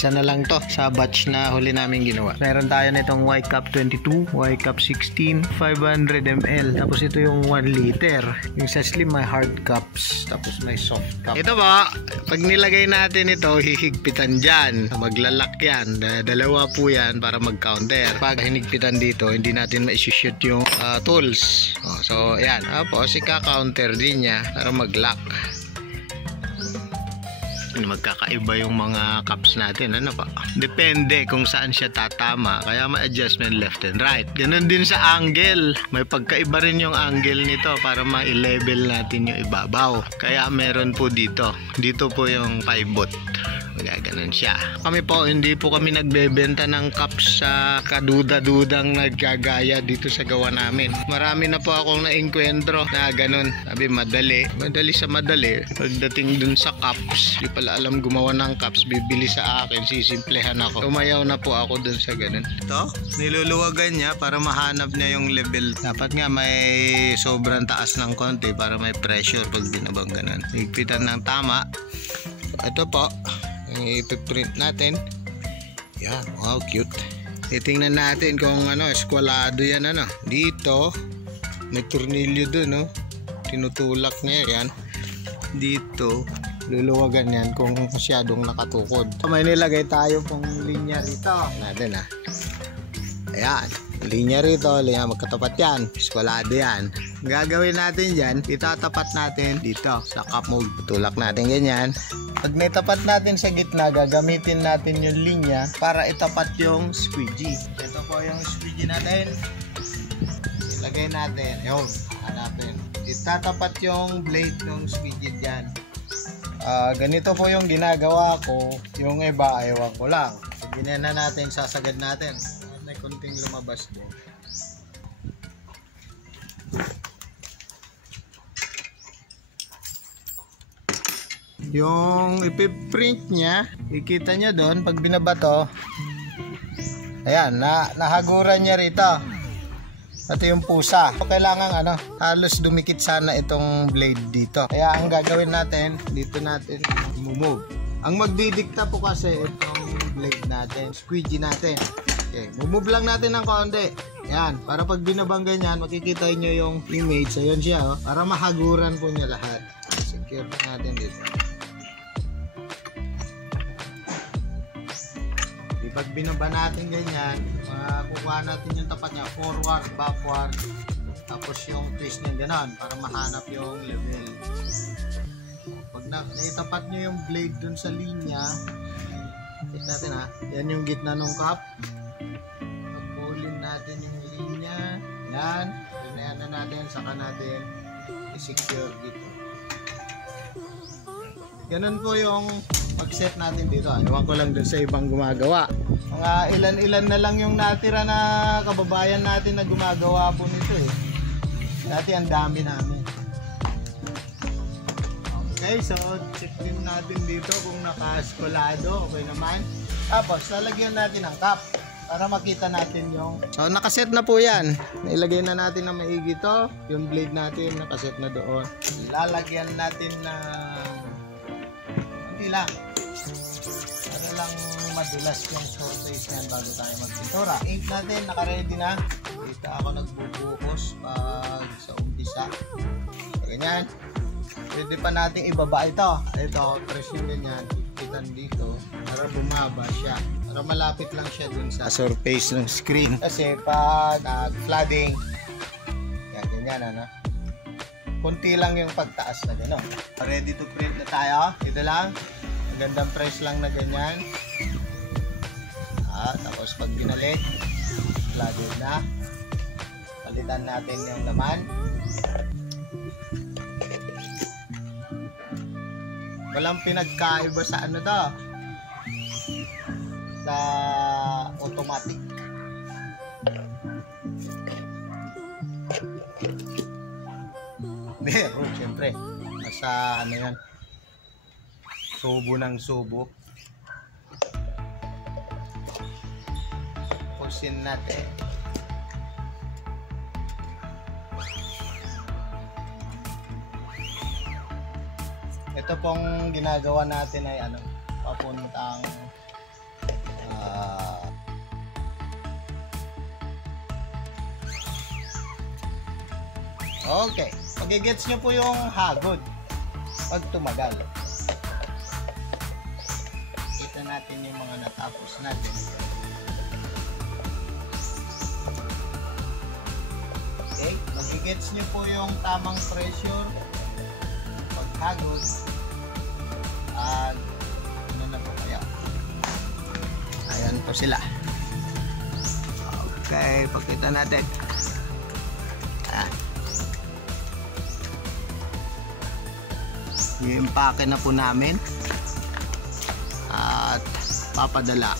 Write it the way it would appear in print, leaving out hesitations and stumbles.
Isa na lang to sa batch na huli namin ginawa. Meron tayo nitong Y-Cup 22, Y-Cup 16, 500 ml. Tapos ito yung 1 liter. Yung sa slim may hard cups, tapos may soft cup. Ito ba, pag nilagay natin ito, hihigpitan dyan. Maglalak yan. Dalawa po yan para mag-counter. Pag hinigpitan dito, hindi natin ma-shoot yung tools. So, ayan. Tapos, ika-counter din niya para mag-lock. Magkakaiba yung mga cups natin, ano pa, depende kung saan siya tatama, kaya may adjustment left and right. Ganun din sa angle, may pagkaiba rin yung angle nito para ma-level natin yung ibabaw, kaya meron po dito po yung pivot, magaganon siya. Kami po, hindi po kami nagbebenta ng cups sa kaduda-dudang nagkagaya dito sa gawa namin. Marami na po akong naengkwentro na ganun, sabi madali sa madali, pagdating dun sa cups, di pala alam gumawa ng cups, bibili sa akin, sisimplehan ako. Umayaw na po ako dun sa ganun. Ito, niluluwagan niya para mahanap niya yung level. Dapat nga may sobrang taas ng konti para may pressure pag binabang ganun. Higpitan ng tama. Ito po, yung ipiprint natin. Yan, wow, cute. Titingnan natin kung eskwalado yan, dito may tornilyo dun, no? Tinutulak niya yan. Dito luluwagan yan kung masyadong nakatukod. May nilagay tayo pong linya rito natin, ayan, linya rito, linya magkatapat yan, eskwalado yan. Gagawin natin dyan, itatapat natin dito sa cup mold. Tulak natin ganyan. Pag naitapat natin sa gitna, gagamitin natin yung linya para itapat yung squeegee. Ito po yung squeegee natin. Ilagay natin, yun, hanapin. Itatapat yung blade ng squeegee dyan. Ganito po yung ginagawa ko, yung iba ewan ko lang. Ganyan na natin, sasagad natin. May konting lumabas doon. Yung ipiprint niya, ikita nyo doon pag binabato, ayan, nahaguran niya rito. Ito yung pusa. Kailangan halos dumikit sana itong blade dito. Kaya ang gagawin natin, dito natin move. Ang magdidikta po kasi itong blade natin, squeegee natin. Okay, move lang natin ng konti. Yan, para pag binabangga niyan, makikita nyo yung image. Ayun siya, para mahaguran po niya lahat. Secure natin dito. Pag binaba natin ganyan, kukuha natin yung tapat niya, forward, backward, tapos yung twist niya gano'n para mahanap yung level. Pag naitapat nyo yung blade dun sa linya, check natin yan yung gitna ng cup. Pag-pullin natin yung linya, yan, pinayan na natin, saka natin i-secure dito. Ganun po yung pag-set natin dito. Ewan ko lang dun sa ibang gumagawa. Mga ilan-ilan na lang yung natira na kababayan natin na gumagawa po nito Dati ang dami namin. Okay, so check din natin dito kung naka-eskwalado. Okay naman. Tapos lalagyan natin ang cup para makita natin yung... So nakaset na po yan. Nailagay na natin na maigi to. Yung blade natin nakaset na doon. Lalagyan natin na... hindi lang. Para lang madulas yung surface yan bago tayo magpintura. Ink natin, naka-ready na. Dito ako nagbubuhos pag sa umpisa. So, ganyan. Pwede pa natin ibaba ito. Ito, press yung ganyan. Ikitan dito para bumaba siya. Para malapit lang siya dun sa surface ng screen. Kasi pag flooding, yan, ganyan, kunti lang yung pagtaas na gano'n. Ready to print na tayo. Ito lang. Magandang press lang na ganyan. Tapos pag binalik, flooded na. Palitan natin yung laman. Walang pinagkaiba sa to. Sa automatic. Meron, syempre. Nasa yan. Subo ng subo. Pusin natin. Ito pong ginagawa natin ay papuntang Okay. Pag-gets nyo po yung hagod pag tumagal. Kita natin yung mga natapos natin. Okay. Pag-gets nyo po yung tamang pressure pag hagod. At ano na po kaya? Ayan po sila. Okay. Pagkita natin. I-impake na po namin at papadala